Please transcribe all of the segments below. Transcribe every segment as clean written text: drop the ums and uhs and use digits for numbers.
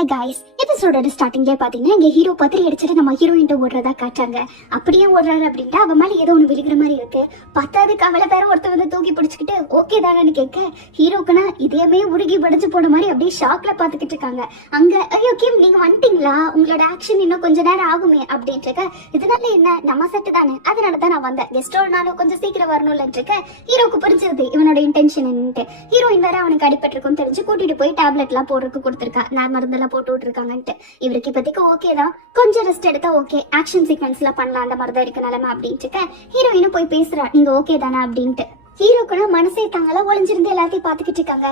Hi guys, எபிசோடோட ஸ்டார்டிங்லேயே பார்த்தீங்கன்னா இங்கே ஹீரோ பத்திரி அடிச்சுட்டு நம்ம ஹீரோயின்ட்ட ஓடுறதா காட்டுறாங்க. அப்படியே ஓடுறாரு அப்படின்ட்டு அவன் மேலே ஏதோ ஒன்று விழுகிற மாதிரி இருக்கு. பத்தாவதுக்கு அவளை பேர ஒருத்தர் வந்து தூக்கி பிடிச்சிக்கிட்டு ஓகே தானு கேட்க ஹீரோக்குன்னா இதயமே உருகி படைச்சு போன மாதிரி அப்படியே ஷாக்ல பார்த்துக்கிட்டு இருக்காங்க. அங்க ஐயோ கிம் நீங்க வந்துட்டீங்களா, உங்களோட ஆக்ஷன் இன்னும் கொஞ்ச நேரம் ஆகுமே அப்படின்ட்டு இருக்க. இதனால என்ன நம்ம செட்டு தானே, அதனால தான் நான் வந்தேன், கெஸ்டோனாலும் கொஞ்சம் சீக்கிரம் வரணும்லன்னு இருக்க. ஹீரோக்கு புரிஞ்சது இவனோட இன்டென்ஷன் என்னன்ட்டு. ஹீரோயின் வேற அவனுக்கு அடிபட்டிருக்கும் தெரிஞ்சு கூட்டிட்டு போய் டேப்லெட் எல்லாம் போடுறதுக்கு கொடுத்துருக்கா. நான் மருந்தெல்லாம் போட்டு விட்டுருக்காங்கன்ட்டு. இவருக்கு இப்போதைக்கு ஓகே தான், கொஞ்சம் ரெஸ்ட் எடுத்தா ஓகே, ஆக்ஷன் சீக்வன்ஸ்ல பண்ணலாம் அந்த மாதிரி தான் இருக்கு நிலைமை அப்படின்ட்டு ஹீரோயினும் போய் பேசுறா நீங்க ஓகே தானே அப்படின்ட்டு. ஹீரோக்குள்ள மனசே தாங்களா ஒளிஞ்சிருந்து எல்லாத்தையும் பாத்துக்கிட்டு இருக்காங்க.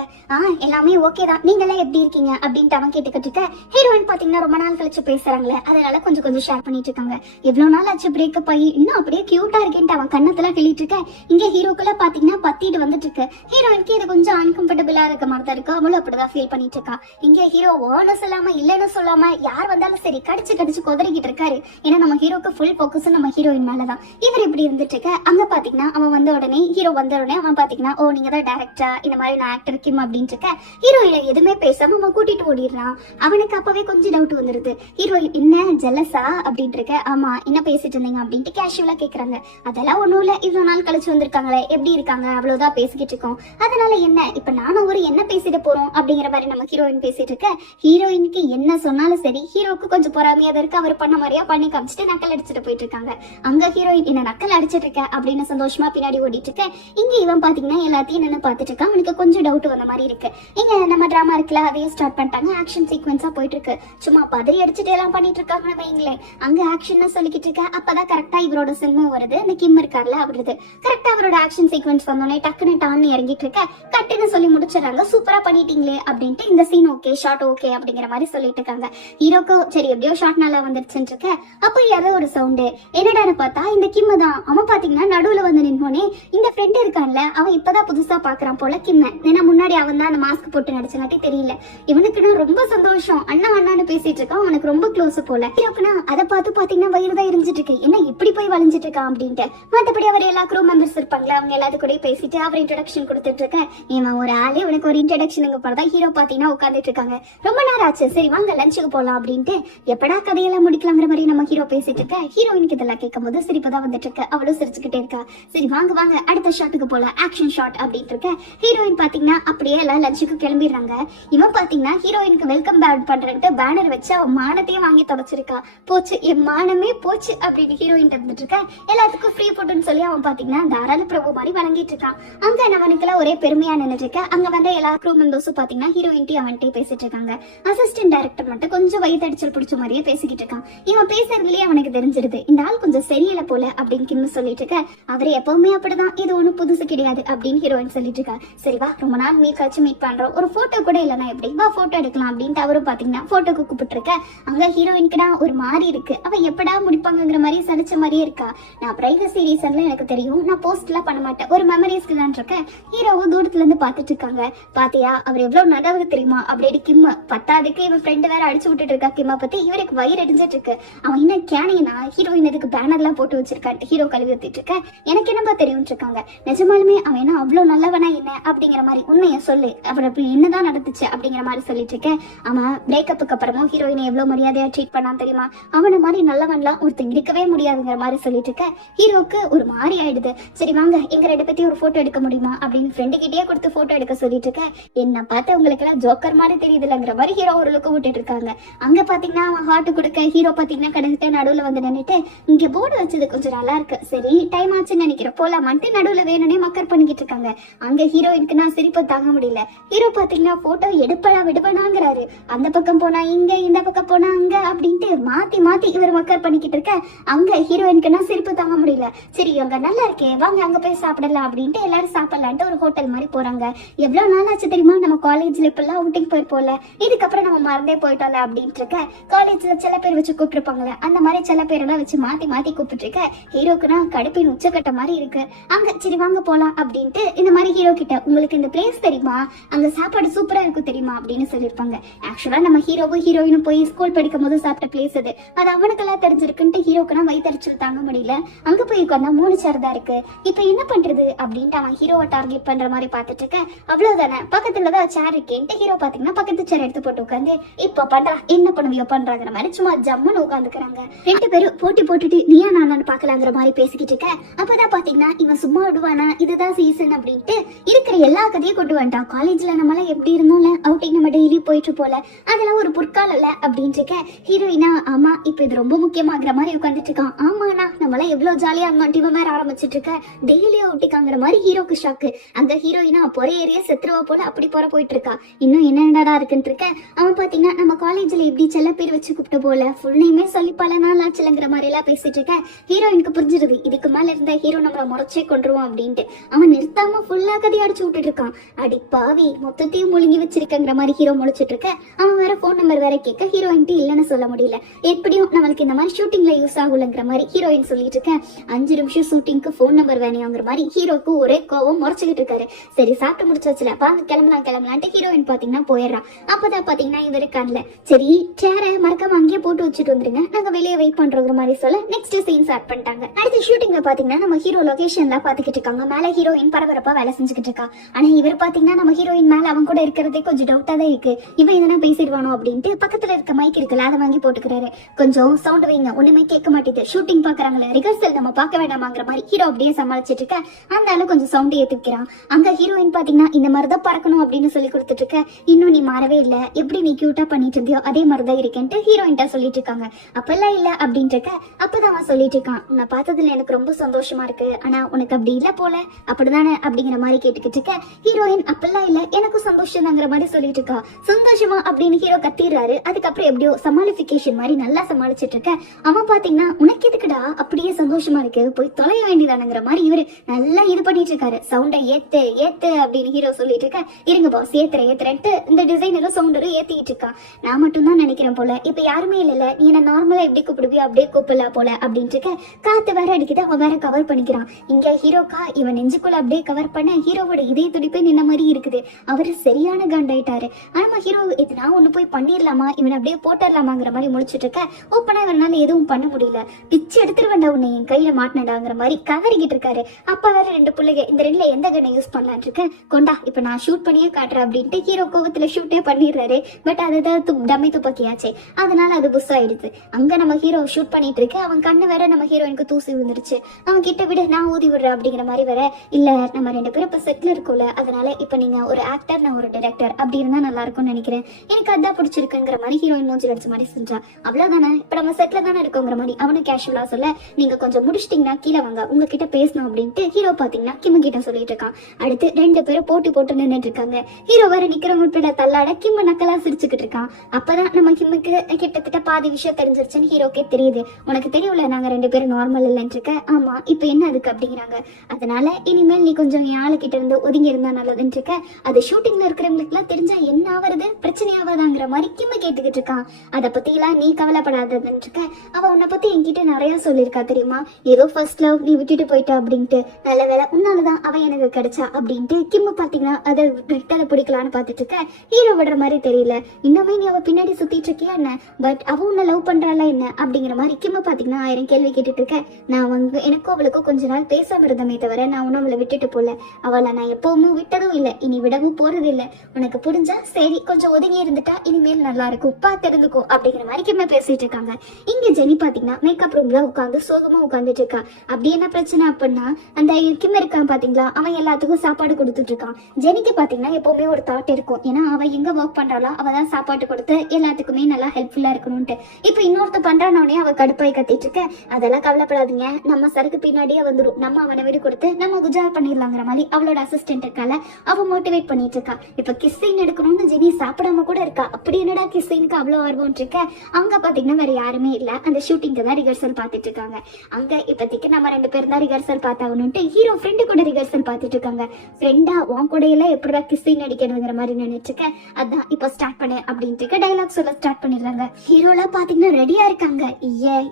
எல்லாமே ஓகே தான், நீங்க எல்லாம் எப்படி இருக்கீங்க அப்படின்ட்டு அவன் கேட்டுக்கிட்டு இருக்க. ஹீரோயின் பாத்தீங்கன்னா ரொம்ப நாள் கழிச்சு பேசுறாங்களே, அதனால கொஞ்சம் கொஞ்சம் ஷேர் பண்ணிட்டு இருக்காங்க. எவ்வளவு நாள் ஆச்சு பிரேக்கப் ஆகி, இன்னும் அப்படியே கியூட்டா இருக்கேன்ட்டு அவன் கண்ணத்துல கிள்ளிட்டு இருக்க. இங்க ஹீரோக்குள்ள பாத்தீங்கன்னா பத்திட்டு வந்துட்டு இருக்கு. ஹீரோயினுக்கு இது கொஞ்சம் அன்கம்ஃபர்டபுளா இருக்க மாதிரி தான் இருக்கு. அவளும் அப்படிதான் ஃபீல் பண்ணிட்டு இருக்கா. இங்க ஹீரோ ஓன சொல்லாம இல்லன்னு சொல்லாம யார் வந்தாலும் சரி கடிச்சு கடிச்சு கொதறிக்கிட்டு இருக்காரு. ஏன்னா நம்ம ஹீரோக்கு ஃபுல் போக்கஸ் நம்ம ஹீரோயின் மேலதான். இவர் இப்படி இருந்துட்டு இருக்க. அங்க பாத்தீங்கன்னா அவன் வந்த உடனே ஹீரோ வந்த உடனே அவன் பாத்தீங்கன்னா ஓ நீங்க தான் டைரக்டரா, இந்த மாதிரி நான் ஆக்டர் கிம் அப்படின்ட்டு இருக்க. ஹீரோயின் எதுவுமே பேசாம அவன் கூட்டிட்டு ஓடிடுறான். அவனுக்கு அப்பவே கொஞ்சம் டவுட் வந்துருது. ஹீரோயின் என்ன ஜெலஸா அப்படின்ட்டு இருக்க. ஆமா என்ன பேசிட்டு இருந்தீங்க அப்படின்ட்டு கேஷுவலா கேக்குறாங்க. அதெல்லாம் ஒண்ணும் இல்ல, இவ்வளவு நாள் கழிச்சு வந்திருக்காங்களே எப்படி இருக்காங்க அவ்வளவுதான் பேசிக்கிட்டு இருக்கோம், அதனால என்ன இப்ப நானும் ஒரு என்ன பேசிட்டு போறோம் அப்படிங்கிற மாதிரி நம்ம ஹீரோயின் பேசிட்டு இருக்க. ஹீரோயினுக்கு என்ன சொன்னாலும் சரி ஹீரோக்கு கொஞ்சம் பொறாமையா இருக்கு. அவர் பண்ண மாதிரியா பண்ணி காமிச்சிட்டு நக்கல் அடிச்சுட்டு போயிட்டு இருக்காங்க. அங்க ஹீரோயின் என்ன நக்கல் அடிச்சிட்டு இருக்க அப்படின்னு சந்தோஷமா பின்னாடி ஓடிட்டு இருக்க. இங்க இவன் பாத்தீங்கன்னா எல்லாத்தையும் என்ன பார்த்துட்டு இருக்கான். அவனுக்கு கொஞ்சம் டவுட் வந்த மாதிரி இருக்கு. இங்க நம்ம டிராமா இருக்குல்ல அதையும் ஸ்டார்ட் பண்ணிட்டாங்க. ஆக்ஷன் சீக்வன்ஸா போயிட்டு இருக்கு. சும்மா பதறி அடிச்சுட்டு எல்லாம் பண்ணிட்டு இருக்காங்கன்னு வைங்களேன். அங்க ஆக்ஷன் சொல்லிக்கிட்டு இருக்க. அப்பதான் கரெக்டா இவரோட சினிமா வருது. அந்த கிம் இருக்கார்ல அவருது கரெக்டா அவரோட ஆக்ஷன் சீக்வன்ஸ் வந்தோடனே டக்குன்னு டான்னு இறங்கிட்டு இருக்க. கட்டுன்னு சொல்லி முடிச்சிடறாங்க. சூப்பரா பண்ணிட்டீங்களே அப்படின்ட்டு இந்த சீன் ஓகே ஷார்ட் ஓகே அப்படிங்கிற மாதிரி சொல்லிட்டு இருக்காங்க. ஹீரோக்கு சரி எப்படியோ ஷார்ட் நல்லா வந்துருச்சுன்னு இருக்க. அப்போ ஏதோ ஒரு சவுண்டு என்னடான்னு பார்த்தா இந்த கிம் தான். அவன் பாத்தீங்கன்னா நடுவுல வந்து நின்னோனே இந்த ஃப்ரெண்ட் இருக்கான்ல அவன் இப்பதான் புதுசா பாக்குறான் போல கிம்ம. ஏன்னா முன்னாடி அவன் தான் அந்த மாஸ்க் போட்டு நடிச்சங்காட்டி தெரியல. இவனுக்குன்னா ரொம்ப சந்தோஷம், அண்ணா அண்ணான்னு பேசிட்டு இருக்கான். அவனுக்கு ரொம்ப க்ளோஸ் போல. ஹீரோக்குன்னா அதை பார்த்து பாத்தீங்கன்னா வயிறு தான் எரிஞ்சிட்டு இருக்கு. என்ன இப்படி போய் வளைஞ்சிட்டு இருக்கான் அப்படின்ட்டு. மற்றபடி அவர் எல்லா க்ரூ மெம்பர்ஸ் இருப்பாங்களா அவங்க எல்லாத்து கூட பேசிட்டு அவர் இன்ட்ரோடக்ஷன் கொடுத்துட்டு இருக்க. இவன் ஒரு ஆளே உனக்கு ஒரு இன்ட்ரோடக்ஷனுங்க போறதா ஹீரோ பாத்தீங்கன்னா உட்காந்துட்டு இருக்காங்க. ரொம்ப நேரம் ஆச்சு, சரி வாங்க லஞ்சுக்கு போலாம் அப்படின்ட்டு எப்படா கதையெல்லாம் முடிக்கலாங்கிற மாதிரி நம்ம ஹீரோ பேசிட்டு இருக்க. ஹீரோயினுக்கு இதெல்லாம் கேட்கும் போது சிரிப்பு தான் வந்துட்டு இருக்கு. அவளும் சிரிச்சுக்கிட்டே இருக்கா. சரி வாங்க வாங்க அடுத்த ஷாட்டுக்கு போல ஆக்ஷன் ஷாட் அப்படின்ட்டு இருக்க. ஹீரோயின் பாத்தீங்கன்னா அப்படியே எல்லாம் லஞ்சுக்கு கிளம்பிடுறாங்க. இவன் பாத்தீங்கன்னா ஹீரோயினுக்கு வெல்கம் பேட் பண்றேன்ட்டு பேனர் வச்சு அவன் மானத்தையும் வாங்கி தொடச்சிருக்கா. போச்சு என் மானமே போச்சு அப்படின்னு ஹீரோயின் இருந்துட்டு இருக்க. எல்லாத்துக்கும் ஃப்ரீ ஃபுட்னு சொல்லி அவன் பாத்தீங்கன்னா தாராள பிரபு மாதிரி வழங்கிட்டு இருக்கான். அங்க அவனுக்குலாம் ஒரே பெருமையா நின்றுட்டு இருக்க. அங்க வந்த எல்லா க்ரூ மெம்பர்ஸும் பாத்தீங்கன்னா ஹீரோயின்ட்டி அவன்கிட்ட பேசிட்டு இருக்காங்க. அசிஸ்டன்ட் டைரக்டர் மட்டும் கொஞ்சம் வயிற்றடிச்சல் பிடிச்ச மாதிரியே பேசிக்கிட்டு இருக்கான். இவன் பேசுறதுலயே அவனுக்கு தெரிஞ்சிருது இந்த ஆள் கொஞ்சம் சரியில்லை போல அப்படின்னு கிம் சொல்லிட்டு இருக்க. அவரு எப்பவுமே அப்படிதான், இது ஒண்ணு புதுசு கிடையாது அப்படின்னு ஹீரோயின் சொல்லிட்டு இருக்கா. சரி வா ரொம்ப நாள் கழிச்சு மீட் பண்றோம், ஒரு போட்டோ கூட இல்லைன்னா எப்படி வா போட்டோ எடுக்கலாம் அப்படின்ட்டு அவரும் பாத்தீங்கன்னா போட்டோக்கு கூப்பிட்டு இருக்க. அங்க ஹீரோயினுக்கு தான் ஒரு மாதிரி இருக்கு. அவ எப்படா முடிப்பாங்கிற மாதிரி சலிச்ச மாதிரியே இருக்கா. நான் பிரைவசி ரீசன்ல எனக்கு தெரியும், நான் போஸ்ட் எல்லாம் பண்ண மாட்டேன், ஒரு மெமரிஸ்க்கு தான் இருக்கேன். ஹீரோவும் தூரத்துல இருந்து பாத்துட்டு இருக்காங்க. பாத்தியா அவர் எவ்வளவு நல்லது தெரியுமா அப்படி கிம். பத்தாதுக்கு இவன் ஃப்ரெண்டு வேற அடிச்சு விட்டுட்டு இருக்கா கிம்மா பத்தி. இவருக்கு வயிறு அடிஞ்சிட்டு இருக்கு. அவன் என்ன கேனையனா ஹீரோயின் இதுக்கு பேனர் எல்லாம் போட்டு வச்சிருக்கான். ஹீரோ கழுவி ஊத்திட்டு இருக்க. எனக்கு என்னப்பா தெரியும் இருக்காங்க. நிஜமாலுமே அவன் என்ன அவ்வளவு நல்லவனா என்ன அப்படிங்கிற மாதிரி உண்மையை சொல்லு, அவர் அப்படி என்னதான் நடந்துச்சு அப்படிங்கிற மாதிரி சொல்லிட்டு இருக்கேன். அவன் பிரேக்கப்புக்கு அப்புறமும் ஹீரோயினை எவ்வளவு மரியாதையா ட்ரீட் பண்ணான்னு தெரியுமா, அவனை மாதிரி நல்லவன்லாம் ஒருத்தன் இருக்கவே முடியாதுங்கிற மாதிரி சொல்லிட்டு இருக்க. ஹீரோக்கு ஒரு மாதிரி ஆயிடுது. சரி வாங்க எங்க ரெண்டு பத்தி ஒரு போட்டோ எடுக்க முடியுமா அப்படின்னு ஃப்ரெண்டு கிட்டே கொடுத்து போட்டோ எடுக்க சொல்லிட்டு இருக்க. என்ன பார்த்து உங்களுக்கு எல்லாம் ஜோக்கர் மாதிரி தெரியுதுலங்கிற மாதிரி ஹீரோ ஒரு லுக்கு விட்டுட்டு இருக்காங்க. அங்க பாத்தீங்கன்னா அவன் ஹார்ட் கொடுக்க ஹீரோ பாத்தீங்கன்னா கடைசிட்ட நடுவுல வந்து நின்னுட்டு இங்க போர்டு வச்சது கொஞ்சம் நல்லா இருக்கு, சரி டைம் ஆச்சுன்னு நினைக்கிறேன் போலாமான்ட்டு நடுவுல வேணும்னே மக்கர் பண்ணிக்கிட்டு இருக்காங்க. அங்க ஹீரோயினுக்கு நான் சிரிப்பை தாங்க முடியல. ஹீரோ பாத்தீங்கன்னா போட்டோ எடுப்படா விடுவனாங்கிறாரு. அந்த பக்கம் போனா இங்க, இந்த பக்கம் போனா அங்க அப்படின்ட்டு மாத்தி மாத்தி இவர் மக்கர் பண்ணிக்கிட்டு இருக்க. அங்க ஹீரோயினுக்கு நான் சிரிப்பு தாங்க முடியல. சரி அங்க நல்லா இருக்கே வாங்க அங்க போய் சாப்பிடலாம் அப்படின்ட்டு எல்லாரும் சாப்பிடலான்ட்டு ஒரு ஹோட்டல் மாதிரி போறாங்க. எவ்வளவு நாள் ஆச்சு தெரியுமா நம்ம காலேஜ்ல இப்பெல்லாம் அவுட்டிங் போயிருப்போம்ல, இதுக்கப்புறம் நம்ம மறந்தே போயிட்டோம்ல அப்படின்ட்டு இருக்க. காலேஜ்ல சில பேர் வச்சு கூப்பிட்டுருப்பாங்களே அந்த மாதிரி சில பேரெல்லாம் வச்சு மாத்தி மாத்தி கூப்பிட்டு இருக்க. ஹீரோக்குன்னா கடுப்பின் உச்சக்கட்ட மாதிரி இருக்கு. அங்க சரி வாங்க வாங்க போலாம் அப்படின்ட்டு இந்த மாதிரி ஹீரோ கிட்ட உங்களுக்கு இந்த பிளேஸ் தெரியுமா, அங்க சாப்பாடு சூப்பரா இருக்கும் தெரியுமா அப்படின்னு சொல்லியிருப்பாங்க. ஆக்சுவலா நம்ம ஹீரோவும் ஹீரோயினும் போய் ஸ்கூல் படிக்கும் போது சாப்பிட்ட பிளேஸ் அது அவனுக்கெல்லாம் தெரிஞ்சிருக்குன்ட்டு ஹீரோக்குனா வயிற்றுச்சல் தாங்க முடியல. அங்க போய் உட்காந்தா 3 சேர் தான் இருக்கு, இப்ப என்ன பண்றது அப்படின்ட்டு அவன் ஹீரோவை டார்கெட் பண்ற மாதிரி பாத்துட்டு இருக்க. அவ்வளவுதானே, பக்கத்துலதான் சேர் இருக்கேன்ட்டு ஹீரோ பாத்தீங்கன்னா பக்கத்து சேர் எடுத்து போட்டு உட்காந்து இப்ப பண்றா என்ன பண்ணுவியோ பண்றாங்கிற மாதிரி சும்மா ஜம்முன்னு உட்காந்துக்கிறாங்க. 2 பேரும் போட்டி போட்டுட்டு நீயா நானான்னு பாக்கலாங்கிற மாதிரி பேசிக்கிட்டு இருக்க. அப்பதான் பாத்தீங்கன்னா இவன் சும்மா விடுவானா, இதுதான் சீசன் அப்படின்ட்டு இருக்கிற எல்லா கதையும் கொண்டு வந்துட்டான். காலேஜ்ல நம்மள எப்படி இருந்தோம்ல, அவுட்டிங் நம்ம டெய்லி போயிட்டு போல, அதெல்லாம் ஒரு பொற்காலம் இல்ல அப்படின்னு இருக்க. ஹீரோயினா ஆமா இப்ப இது ரொம்ப முக்கியமாகிற மாதிரி உட்காந்துட்டு இருக்கான். ஆமாண்ணா நம்மளாம் எவ்வளவு ஜாலியா இருந்தோம் வேற ஆரம்பிச்சிட்டு இருக்க, டெய்லி அவுட்டிக்காங்கிற மாதிரி ஹீரோக்கு ஷாக்கு. அந்த ஹீரோயினா பொற ஏரியா செத்துருவா போல அப்படி போற போயிட்டு இருக்கா. இன்னும் என்னடா இருக்குன்னு இருக்க. அவன் பாத்தீங்கன்னா நம்ம காலேஜ்ல எப்படி செல்ல பேர் வச்சு கூப்பிட்ட போல ஃபுல் நேமே சொல்லி பல நாள் ஆச்சுலங்கிற மாதிரி எல்லாம் பேசிட்டு இருக்க. ஹீரோயினுக்கு புரிஞ்சிருது இதுக்கு மேல இருந்த ஹீரோ நம்மள முறைச்சே கொண்டுருவான் அப்படின்ட்டு. அவன் நிறுத்தாம ஃபுல்லா கதையை அடிச்சு விட்டுட்டு இருக்கான். அடி பாவி மொத்தத்தையும் முழுங்கி வச்சிருக்கங்கிற மாதிரி ஹீரோ முழிச்சிட்டு இருக்க. அவன் வேற போன் நம்பர் வேற கேட்க ஹீரோயின்ட்டு இல்லைன்னு சொல்ல முடியல. எப்படியும் நம்மளுக்கு இந்த மாதிரி ஷூட்டிங்ல யூஸ் ஆகுலங்கிற மாதிரி ஹீரோயின் சொல்லிட்டு இருக்கேன். 5 நிமிஷம் ஷூட்டிங்க்கு போன் நம்பர் வேணையாங்கிற மாதிரி ஹீரோக்கு ஒரே கோவம் முறைச்சுக்கிட்டு இருக்காரு. சரி சாப்பிட்டு முடிச்சாச்சுல வாங்க கிளம்பலான்ட்டு ஹீரோயின் பாத்தீங்கன்னா போயிடுறான். அப்பதான் பாத்தீங்கன்னா இவரு கண்ணில் சரி சேர மறக்காம அங்கேயே போட்டு வச்சுட்டு வந்துருங்க, நாங்க வெளியே வெயிட் பண்றோங்கிற மாதிரி சொல்ல நெக்ஸ்ட் சீன் ஸ்டார்ட் பண்ணிட்டாங்க. அடுத்த ஷூட்டிங்ல பாத்தீங்கன்னா நம்ம ஹீரோ லொகேஷன்ல பாத்துக்கிட்டு இருக்காங்க. மேல ஹீரோயின் பரபரப்பா வேலை செஞ்சுக்கிட்டு இருக்கா. ஆனா இவர் பாத்தீங்கன்னா நம்ம ஹீரோயின் மேல அவன் கூட இருக்கிறதே கொஞ்சம் டவுட்டா தான் இருக்கு. இவன் எதனா பேசிடுவானோ அப்படின்ட்டு பக்கத்துல இருக்க மைக் இருக்குல்ல அதை வாங்கி போட்டுக்கிறாரு. கொஞ்சம் சவுண்ட் வைங்க ஒண்ணுமே கேட்க மாட்டேது, ஷூட்டிங் பாக்குறாங்களே ரிஹர்சல் நம்ம பார்க்க வேண்டாமாங்கிற மாதிரி ஹீரோ அப்படியே சமாளிச்சிட்டு இருக்க. அந்த ஆளு கொஞ்சம் சவுண்ட் ஏத்துக்கிறான். அங்க ஹீரோயின் பாத்தீங்கன்னா இந்த மாதிரிதான் பறக்கணும் அப்படின்னு சொல்லி கொடுத்துட்டு இருக்க. இன்னும் நீ மாறவே இல்ல, எப்படி நீ கியூட்டா பண்ணிட்டு இருந்தியோ அதே மாதிரிதான் இருக்கேன்ட்டு ஹீரோயின்ட்டா சொல்லிட்டு இருக்காங்க. அப்பெல்லாம் இல்ல அப்படின்ட்டு இருக்க. அப்பதான் அவன் சொல்லிட்டு இருக்கான் உன்னை பார்த்ததுல எனக்கு ரொம்ப சந்தோஷமா இருக்கு, ஆனா உனக்கு அப்படி இல்ல போல அப்படிதானே அப்படிங்கிற மாதிரி கேட்டுக்கிட்டு இருக்க. ஹீரோயின் அப்பெல்லாம் இல்ல எனக்கும் சந்தோஷம் தாங்கிற மாதிரி சொல்லிட்டு இருக்கா. சந்தோஷமா அப்படின்னு ஹீரோ கத்திடுறாரு. அதுக்கப்புறம் எப்படியோ சமாளிபிகேஷன் மாதிரி நல்லா சமாளிச்சிட்டு இருக்க. அவன் பாத்தீங்கன்னா உனக்கு எதுக்குடா அப்படியே சந்தோஷமா இருக்கு, போய் தொலைய வேண்டியதானுங்கிற மாதிரி இவரு நல்லா இது பண்ணிட்டு இருக்காரு. சவுண்டை ஏத்து ஏத்து அப்படின்னு ஹீரோ சொல்லிட்டு இருக்க. இருங்க பாஸ் ஏத்துறேன்ட்டு இந்த டிசைனரும் சவுண்டரும் ஏத்திக்கிட்டு இருக்கா. நான் மட்டும் தான் நினைக்கிறேன் போல, இப்ப யாருமே இல்ல, நீ என்ன நார்மலா எப்படி கூப்பிடுவியோ அப்படியே கூப்பிடலாம் போல அப்படின்ட்டு இருக்க. காத்து வேற அடிக்குது, அவன் வேற கவர் பண்ணிக்கிறான். இங்க ஹீரோக்கா இவன் நெஞ்சுக்குள்ள அப்படியே கவர் பண்ண ஹீரோவோட இதய துடிப்பே நின்ன மாதிரி இருக்குது. அவரு சரியான காண்டாயிட்டாரு. ஆனா ஹீரோ இது நான் ஒண்ணு போய் பண்ணிடலாமா இவன் அப்படியே போட்டுடலாமாங்கிற மாதிரி முடிச்சிட்டு இருக்க. ஓப்பனா இவனால எதுவும் பண்ண முடியல. பிச்சு எடுத்துட்டு வேண்டா உன்னை என் கையில மாட்டினடாங்கிற மாதிரி கதறிக்கிட்டு இருக்காரு. அப்ப வேற 2 பிள்ளைங்க இந்த 2ல எந்த கண்ணை யூஸ் பண்ணலான் இருக்கேன், கொண்டா இப்ப நான் ஷூட் பண்ணியே காட்டுறேன் அப்படின்ட்டு ஹீரோ கோவத்துல ஷூட்டே பண்ணிடுறாரு. பட் அதுதான் டம்மி துப்பாக்கியாச்சே, அதனால அது புஷ் ஆயிடுச்சு. அங்க நம்ம ஹீரோ ஷூட் பண்ணிட்டு இருக்கு. அவன் கண்ணு வேற நம்ம ஹீரோயினுக்கு தூசி விழுந்துருச்சு. அவன் கிட்ட விட நான் ஊதி விடுறேன் அப்படிங்கிற மாதிரி வேற. இல்ல நம்ம 2 பேரும் இப்ப செட்ல இருக்கோம்ல, அதனால இப்ப நீங்க ஒரு ஆக்டர் நான் ஒரு டைரக்டர் அப்படி இருந்தா நல்லா இருக்கும்னு நினைக்கிறேன், எனக்கு அதான் பிடிச்சிருக்குங்கிற மாதிரி ஹீரோயின் மூஞ்சி அடிச்ச மாதிரி செஞ்சா. அவ்வளவுதானே இப்ப நம்ம செட்ல தானே இருக்கோங்கிற மாதிரி அவனு கேஷுவலா சொல்ல. நீங்க கொஞ்சம் முடிச்சிட்டீங்கன்னா கீழே வாங்க உங்ககிட்ட பேசணும் அப்படின்ட்டு ஹீரோ பாத்தீங்கன்னா கிம் கிட்ட சொல்லிட்டு இருக்கான். அடுத்து 2 பேரும் போட்டி போட்டு நின்றுட்டு இருக்காங்க. ஹீரோ வேற நிக்கிறவங்க தள்ளாட கிம் நக்கலா சிரிச்சுக்கிட்டு இருக்கான். அப்பதான் நம்ம கிம்முக்கு கிட்டத்தட்ட பாதி விஷயம் தெரிஞ்சிருச்சுன்னு ஹீரோக்கே தெரியுது. உனக்கு தெரியும்ல நாங்க 2 பேரும் நார்மல் இல்லைன்னு இருக்க. ஆமா இப்ப என்ன அதுக்கு அப்படிங்கிறாங்க. அதனால இனிமேல் நீ கொஞ்சம் என் ஆளு கிட்ட இருந்து ஒதுங்கி இருந்தா நல்லதுன்னு இருக்க. அது ஷூட்டிங்ல இருக்கிறவங்களுக்கு எல்லாம் தெரிஞ்சா என்ன ஆவறது, பிரச்சனை ஆகாதாங்கிற மாதிரி கிம்ம கேட்டுக்கிட்டு இருக்கான். அதை பத்தி எல்லாம் நீ கவலைப்படாததுன்னு இருக்க. அவ உன்னை பத்தி என்கிட்ட நிறைய சொல்லியிருக்கா தெரியுமா, ஏதோ ஃபர்ஸ்ட் லவ் நீ விட்டுட்டு போயிட்டா அப்படின்ட்டு, நல்ல வேலை உன்னாலதான் அவன் எனக்கு கிடைச்சா அப்படின்ட்டு கிம்ம பாத்தீங்கன்னா அதை ரெட்டலை பிடிக்கலான்னு பாத்துட்டு இருக்க. ஹீரோ விடுற மாதிரி தெரியல. இன்னுமே நீ அவ பின்னாடி சுத்திட்டு இருக்கியா என்ன, பட் அவ உன்னை லவ் பண்றாளா என்ன அப்படிங்கிற மாதிரி கிம்ம பாத்தீங்கன்னா 1000 கேள்வி கேட்டுட்டு இருக்க. நான் எனக்கும் அவளுக்கும் கொஞ்ச நாள் பேசாம இருந்தமே தவிர நான் ஒன்னும் அவளை விட்டுட்டு போல. அவளை நான் எப்பவுமே விட்டதும் இல்லை, இனி விடவும் போறது இல்லை. உனக்கு புரிஞ்சா சரி, கொஞ்சம் ஒதுங்கி இருந்துட்டா இனிமேல் நல்லா இருக்கும், பாத்துருந்துக்கும் அப்படிங்கிற மாதிரி கிம்ம பேசிட்டு இருக்காங்க. இங்க ஜெனி பாத்தீங்கன்னா மேக்கப் ரூம்ல உட்காந்து சோகமா உட்காந்துட்டு இருக்கா. அப்படி என்ன பிரச்சனை அப்படின்னா அந்த கிம் இருக்கான் பாத்தீங்களா, அவன் எல்லாத்துக்கும் சாப்பாடு கொடுத்துட்டு இருக்கான். ஜெனிக்கு பாத்தீங்கன்னா எப்பவுமே ஒரு தாட் இருக்கும், ஏன்னா அவ எங்க ஒர்க் பண்றாளோ அவதான் சாப்பாடு கொடுத்து எல்லாத்துக்குமே நல்லா ஹெல்ப்ஃபுல்லா இருக்கணும்ட்டு. இப்ப இன்னொருத்த பண்றானோடனே அவ கடுப்பாய் கத்திட்டு இருக்க. அதெல்லாம் கவலைப்படாதீங்க, நம்ம சருக்கு பின்னாடியே வந்துடும், நம்ம அவனை விடு கொடுத்து நம்ம குஜார் பண்ணிடலாங்கிற மாதிரி அவளோட அசிஸ்டன்ட் இருக்கால அவ மோட்டிவேட் பண்ணிட்டு இருக்கா. இப்ப கிஸ்ஸின் எடுக்கணும்னு ஜெனி சாப்பிடாம கூட இருக்கா. அப்படி என்னடா கிஸ்ஸினுக்கு அவ்வளவு ஆர்வம் இருக்க. அங்க பாத்தீங்கன்னா வேற யாருமே இல்ல, அந்த ஷூட்டிங்க்கு தான் ரிஹர்சல் பாத்துட்டு இருக்காங்க. அங்க இப்போதைக்கு நம்ம 2 பேரும் தான் ரிஹர்சல் பார்த்தாகணும்ட்டு ஹீரோ ஃப்ரெண்டு கூட ரிஹர்சல் பார்த்துட்டு இருக்காங்க. ஃப்ரெண்டா உன் கூட எல்லாம் எப்படிடா கிஸ்ஸிங் அடிக்கணுங்கிற மாதிரி நினைச்சிருக்க. அதான் இப்ப ஸ்டார்ட் பண்ணு அப்படின்ட்டு டைலாக் சொல்ல ஸ்டார்ட் பண்ணிடுறாங்க. ஹீரோல பாத்தீங்கன்னா ரெடியா இருக்காங்க.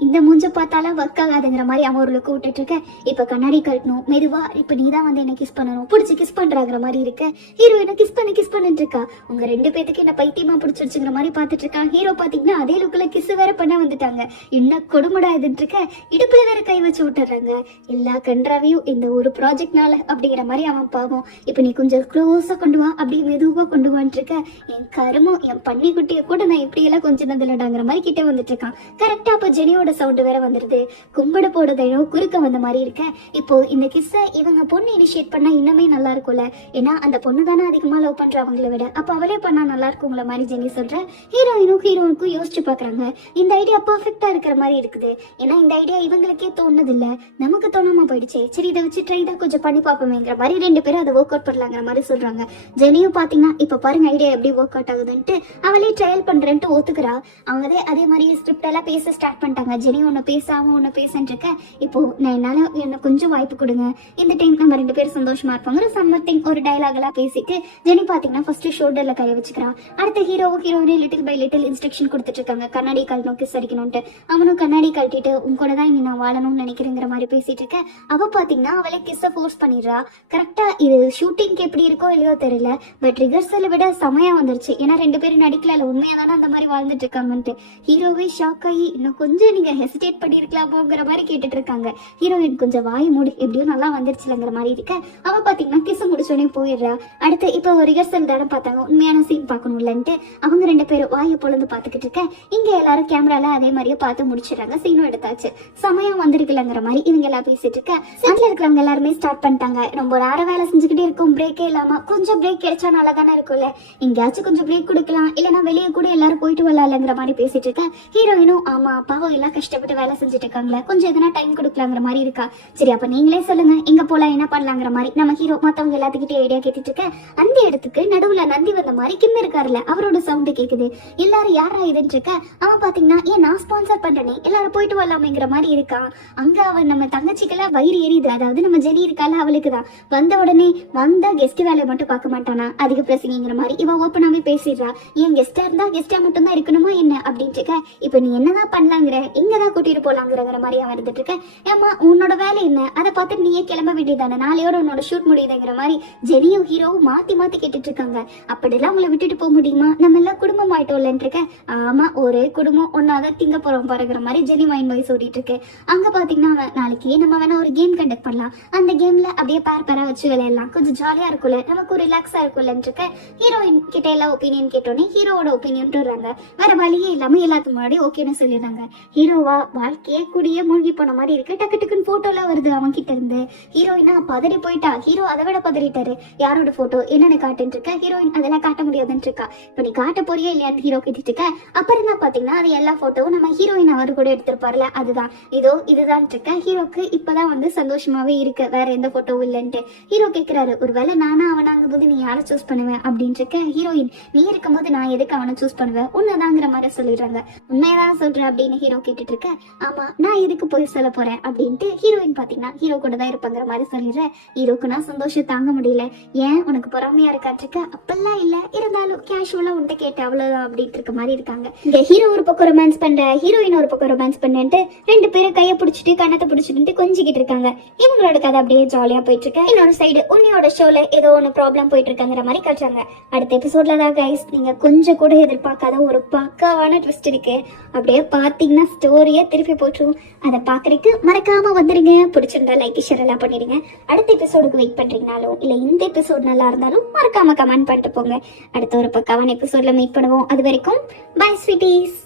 இந்த மூஞ்ச பார்த்தாலும் ஒர்க் ஆகாதுங்கிற மாதிரி அவன் ஒரு லுக்கு விட்டுட்டு இருக்க. இப்ப கண்ணாடி கட்டணும், மெதுவா இப்ப நீ தான் வந்து என்ன கிஸ் பண்ணணும், பிடிச்சி கிஸ் பண்றாங்கிற மாதிரி இருக்க. ஹீரோயினை கிஸ் பண்ணிட்டு இருக்கா. உங்க 2 பேத்துக்கு என்ன பைத்தியமா பிடிச்சிருச்சுங்கிற மாதிரி பாத்துட்டு இருக்கா. ஹீரோ பாத்தீங்கன்னா அதே லுக்ல கிஸ் வேற பண்ண வந்துட்டாங்க. என்ன கொடுமடா இதுன்னு இருக்க. இடுப்புல வேற கை வச்சு விட்டுறாங்க. எல்லா கன்றாவையும் இந்த ஒரு ப்ராஜெக்ட்னால அப்படிங்கிற மாதிரி அவன் பாவம். இப்ப நீ கொஞ்சம் க்ளோஸா கொண்டு வா, அப்படியே மெதுவா கொண்டு வான்ட்டு இருக்க. என் கருமம், என் பன்னி குட்டியை கூட நான் இப்படி எல்லாம் கொஞ்சம் நந்தலடாங்கிற மாதிரி கிட்ட வந்துட்டு இருக்கான். கரெக்டா அப்ப ஜெனியோட சவுண்ட் வேற வந்துருது. கும்பிட போடுதையோ குறுக்க வந்த மாதிரி இருக்க. இப்போ இந்த கிஸ்ஸ இவங்க பொண்ணு இனிஷியேட் பண்ணா இன்னுமே நல்லா இருக்கும்ல, ஏன்னா அந்த பொண்ணு தானே அதிகமா லவ் பண்ற அவங்கள விட, அப்ப அவளே பண்ணா நல்லா இருக்குங்கள மாதிரி ஜெனி சொல்ற. ஹீரோயினுக்கும் யோசிச்சு பாக்குறாங்க. இந்த ஐடியா பெர்ஃபெக்ட்டா இருக்கிற மாதிரி இருக்குது. ஏன்னா இந்த ஐடியா இவங்களுக்கே தோணுது இல்ல, நமக்கு தோணாம போயிடுச்சு. சரி இதை வச்சு ட்ரை தான் கொஞ்சம் பண்ணி பார்ப்போமேங்கிற மாதிரி 2 பேரும் அதை ஒர்க் அவுட் பண்ணலாங்கிற மாதிரி சொல்றாங்க. ஜெனியும் பாத்தீங்கன்னா இப்ப பாருங்க ஐடியா எப்படி ஒர்க் அவுட் ஆகுதுன்ட்டு அவளே ட்ரையல் பண்றேன்ட்டு ஒத்துக்கிறா. அவங்க அதே மாதிரி ஸ்கிரிப்ட் எல்லாம் பேச ஸ்டார்ட் பண்ணிட்டாங்க. ஜெனி ஒன்னு பேசாம ஒன்னு பேசன்னு இருக்க. இப்போ நான் என்னால என்ன கொஞ்சம் வாய்ப்பு கொடுங்க, இந்த டைம் நம்ம 2 பேரும் சந்தோஷமா இருப்பாங்க சம்மத்திங் ஒரு டயலாக் எல்லாம் பேசிட்டு ஜெனி பாத்தீங்கன்னா ஃபர்ஸ்ட் ஷோல்டர்ல கை வச்சுக்கிறான். அடுத்த ஹீரோயினே லிட்டில் பை லிட்டில் இன்ஸ்ட்ரக்ஷன் கொடுத்துட்டு இருக்காங்க. கண்ணாடி கழட்டணும், கிஸ் அடிக்கணும்ட்டு. அவனும் கண்ணாடி கழட்டிட்டு உன் கூட தான் இனி நான் வாழணும்னு நினைக்கிறேங்கிற மாதிரி பேசிட்டு இருக்க. அவ பாத்தீங்கன்னா அவளை கிஸ்ஸ ஃபோர்ஸ் பண்ணிடுறா. கரெக்டா இது ஷூட்டிங்க்கு எப்படி இருக்கோ இல்லையோ தெரியல, பட் ரிஹர்சலை விட சமயா வந்துருச்சு. ஏன்னா 2 பேரும் நடிக்கல, உண்மையா தானே அந்த மாதிரி வாழ்ந்துட்டு இருக்காங்கன்ட்டு. ஹீரோவே ஷாக் ஆகி இன்னும் கொஞ்சம் நீங்க ஹெசிடேட் பண்ணிருக்கலாமோங்கிற மாதிரி கேட்டுட்டு இருக்காங்க. ஹீரோயின் கொஞ்சம் வாய் மூடி எப்படியும் நல்லா வந்துருச்சுலங்கிற மாதிரி இருக்க. அவ பாத்தீங்கன்னா கிஸ் முடிச்சோடனே போயிடுறா. அடுத்து இப்போ ரிஹர்சல் தானே பார்த்தாங்க, உண்மையான சீன் பார்க்கணும்லன்ட்டு அவங்க 2 பேரும் வாயை பொழுது பாத்துக்கிட்டு இருக்க. இங்க எல்லாரும் கேமரால அதே மாதிரியே பார்த்து முடிச்சிடறாங்க. சீனும் எடுத்தாச்சு, சமயம் வந்திருக்கலங்கிற மாதிரி இவங்க எல்லாம் பேசிட்டு இருக்க. செட்ல இருக்கிறவங்க எல்லாருமே ஸ்டார்ட் பண்ணிட்டாங்க. ரொம்ப நேரம் வேலை செஞ்சுக்கிட்டே இருக்கும், பிரேக்கே இல்லாம. கொஞ்சம் பிரேக் கிடைச்சா நல்லா தானே இருக்கும்ல, எங்கேயாச்சும் கொஞ்சம் பிரேக் கொடுக்கலாம், இல்லைன்னா வெளியே கூட எல்லாரும் போயிட்டு வரலாம்ங்கிற மாதிரி பேசிட்டு இருக்க. ஹீரோயினும் ஆமா பாவம் எல்லாம் கஷ்டப்பட்டு வேலை செஞ்சுட்டு இருக்காங்களே, கொஞ்சம் எதனா டைம் கொடுக்கலாங்கிற மாதிரி இருக்கா. சரி அப்ப நீங்களே சொல்லுங்க எங்க போலாம், என்ன பண்ணலாங்கிற மாதிரி நம்ம ஹீரோ மத்தவங்க எல்லாத்துக்கிட்டே ஐடியா கேட்டுட்டு இருக்க. அந்த இடத்துக்கு நடுவுல நந்தி வந்த மாதிரி கிம் இருக்காருல்ல, அவரோட சவுண்ட் கேக்குது. எல்லாரும் யாரா இதுன்னு இருக்க. அவன் பாத்தீங்கன்னா ஏன் நான் ஸ்பான்சர் பண்றேனே, எல்லாரும் போயிட்டு வரலாமேங்கிற மாதிரி இருக்கான். அங்க அவன் நம்ம தங்கச்சிக்கெல்லாம் வயிறு எரியுது. அதாவது நம்ம ஜெனி இருக்கால அவளுக்கு தான். வந்த உடனே வந்தா கெஸ்ட் வேலையை மட்டும் பார்க்க மாட்டானா, அதிக பிரசங்கிங்கிற மாதிரி இவன் ஓப்பனாவே பேசிடுறா. ஏன் கெஸ்டா இருந்தா கெஸ்டா மட்டும் தான் இருக்கணுமா என்ன அப்படின்ட்டு இருக்க. இப்ப நீ என்னதான் பண்ணலாங்கிற, எங்கதான் கூட்டிட்டு போலாங்கிற மாதிரி அவன் இருந்துட்டு இருக்க. ஏமா உன்னோட வேலை என்ன, அதை பார்த்து நீயே கிளம்ப வேண்டியதானே, நாளையோட உன்னோட ஷூட் முடியுதுங்கிற மாதிரி ஜெனியும் ஹீரோவும் மாத்தி கேட்டுட்டு இருக்காங்க. அப்படிலாம் உங்களை விட்டுட்டு போக முடியுமா, நம்ம எல்லாம் குடும்பம் ஆயிட்டோம்லன்னு இருக்க. ஆமா ஒரே குடும்பம் ஒன்னாதான் திங்க போறோம் பாருங்கிற மாதிரி ஜெனி மைண்ட் வாய்ஸ் ஓடிட்டு இருக்கு. அங்க பாத்தீங்கன்னா நாளைக்கு நம்ம வேணா ஒரு கேம் கண்டக்ட் பண்ணலாம், அந்த கேம்ல அப்படியே பேரா வச்சு விளையாடலாம், கொஞ்சம் ஜாலியா இருக்கும்ல, நமக்கு ரிலாக்ஸா இருக்கும்லன்னு இருக்க. ஹீரோயின் கிட்ட எல்லாம் ஒப்பீனியன் கேட்டோன்னே ஹீரோவோட ஒப்பீனியன் சொல்றாங்க. வேற வழியே இல்லாம எல்லாத்துக்கு முன்னாடி ஓகேன்னு சொல்லிடுறாங்க. ஹீரோவா வாழ்க்கையே கூடிய மூழ்கி போன மாதிரி இருக்கு. டக்கு டக்குன்னு போட்டோ எல்லாம் வருது அவன் கிட்ட இருந்து. ஹீரோயினா பதறி போயிட்டா. ஹீரோ அதை விட பதறிட்டாரு. யாரோட போட்டோ என்னன்னு காட்டுன்னு இருக்க. ஹீரோயின் அதெல்லாம் காட்ட முடியாதுன்னு இருக்கா. இப்ப நீ காட்ட போறியா இல்லையான்னு ஹீரோ கேட்டுட்டு இருக்க. அப்புறம் தான் பாத்தீங்கன்னா அது எல்லா போட்டோவும் நம்ம ஹீரோயின் அவர் கூட எடுத்திருப்பாருல, அதுதான் இதோ இதுதான் இருக்க. ஹீரோக்கு இப்பதான் வந்து சந்தோஷமாவே இருக்கு, வேற எந்த போட்டோவும் இல்லைன்ட்டு. ஹீரோ கேக்குறாரு ஒருவேளை நானா அவனாங்கும் போது நீ யாரை சூஸ் பண்ணுவேன் அப்படின்னு இருக்க. ஹீரோயின் நீ இருக்கும்போது நான் எதுக்கு அவனை சூஸ் பண்ணுவேன், உன்னதாங்கிற மாதிரி சொல்லிடுறாங்க. உண்மையதான் சொல்றேன் அப்படின்னு ஹீரோ கேட்டுட்டு இருக்க. ஆமா நான் எதுக்கு போய் சொல்ல போறேன் அப்படின்ட்டு ஹீரோயின் பாத்தீங்கன்னா ஹீரோ கூட தான் இருப்பாங்கிற மாதிரி சொல்லிடுறேன். ஹீரோக்கு நான் சந்தோஷம் தாங்க முடியல. ஏன் உனக்கு பொறாமையா இருக்காட்டிருக்க, அப்பெல்லாம் இல்ல, இருந்தாலும் கேஷுவலா உன்கிட்ட கேட்ட அவ்வளவுதான் அப்படின்ட்டு இருக்க மாதிரி இருக்காங்க. இந்த ஹீரோ ஒரு பக்கம் ரொமான்ஸ் பண்ற, ஹீரோயின் ஒரு பக்கம் ரொமான்ஸ் பண்ணிட்டு 2 பேரும் கையை பிடிச்சிட்டு கண்ணத்தை பிடிச்சிட்டு கொஞ்சிக்கிட்டு இருக்காங்க. இவங்களோட கதை அப்படியே ஜாலியா போயிட்டு இருக்கு. இன்னொரு சைடு உன்னையோட ஷோல ஏதோ ஒன்னு ப்ராப்ளம் போயிட்டு இருக்காங்கிற மாதிரி காட்டுறாங்க. அடுத்த எபிசோட்ல தான் கைஸ் நீங்க கொஞ்சம் கூட எதிர்பார்க்காத ஒரு பக்காவான ட்விஸ்ட் இருக்கு. அப்படியே பாத்தீங்கன்னா ஸ்டோரியை திருப்பி போட்டுரும். அதை பாக்குறதுக்கு மறக்காம வந்துருங்க. பிடிச்சிருந்தா லைக் ஷேர் எல்லாம் பண்ணிடுங்க. அடுத்த எபிசோடுக்கு வெயிட் பண்றீங்கனாலும் இல்ல இந்த எபிசோட் நல்லா இருந்தாலும் மறக்காம கமெண்ட் பண்ணிட்டு போங்க. அடுத்த ஒரு பக்காவான எபிசோட்ல மீட் பண்ணுவோம். அது வரைக்கும் பை ஸ்வீட்டீஸ்.